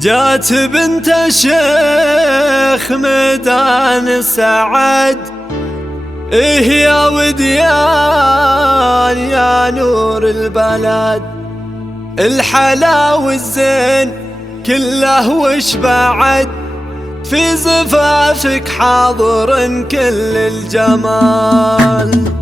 جات بنت الشيخ ميدان السعد، إيه يا وديان يا نور البلد، الحلا والزين كله وش بعد، في زفافك حاضر كل الجمال.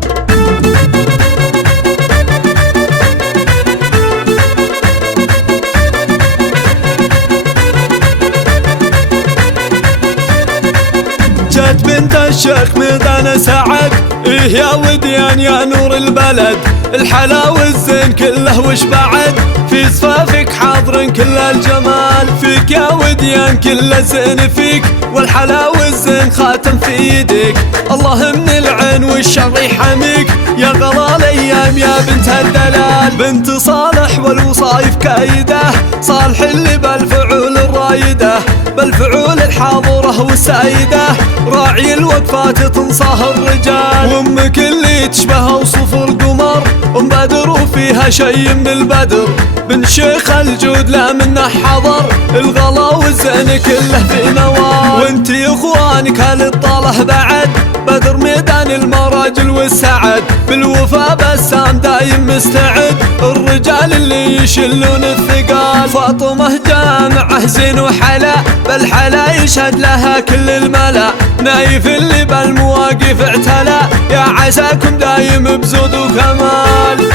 جات بنت الشيخ ميدان سعد، إيه يا وديان يا نور البلد، الحلا والزين كله وش بعد، في زفافك حاضر كل الجمال. فيك يا وديان كل الزين فيك، والحلا والزين خاتم في يديك، الله من العين والشر يحميك، يا غلا الايام يا بنت الدلال. بنت صالح والوصايف كايده، صالح اللي بالفعول الرايده، بالفعول الحاضره والسايده، راعي الوقفات تنصاه الرجال. وامك اللي تشبه وصفر قمر، ام بدر وفيها شي من البدر، بن شيخ الجود لا منه حضر، الغلا والزين كله في نوال. وانتي اخوانك هالطاله بعد، بدر ميدان المراجل والسعد، بالوفا بسام دايم مستعد، الرجال اللي يشلون الثقال. فاطمه جامعه زين وحلا، بالحلا يشهد لها كل الملا، نايف اللي بالمواقف اعتلى، يا عساكم دايم بزود وكمال.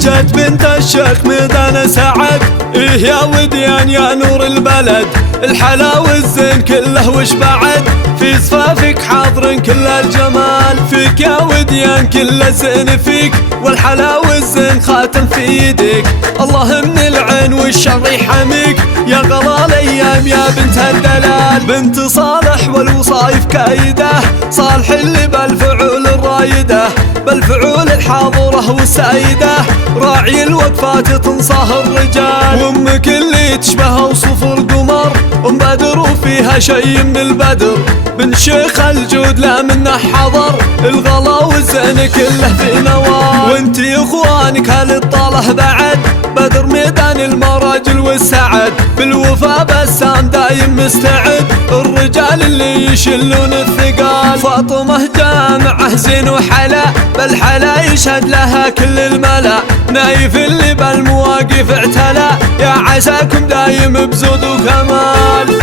جات بنت الشيخ ميدان سعد، إيه يا وديان يا نور البلد، الحلا والزين كله وش بعد، في زفافك حاضر كل الجمال. فيك يا وديان كل الزين فيك، والحلا والزين خاتم في يديك، الله من العين والشر يحميك، يا غلا الايام يا بنت الدلال. بنت صالح والوصايف كايده، صالح اللي بالفعول الرايده، بالفعول الحاضره والسايده، راعي الوقفات تنصاه الرجال. وامك اللي تشبه وصفر قمر، ام بدر وفيها شي من البدر، بن شيخ الجود لا منه حضر، الغلا والزين كله في نوال. وانتي اخوانك هالطاله بعد، بدر ميدان المراجل والسعد، بالوفا بسام دايم مستعد، الرجال اللي يشلون الثقال. فاطمه جامعه زين وحلا، بالحلا يشهد لها كل الملا، نايف اللي بالمواقف اعتلى، يا عساكم دايم بزود وكمال.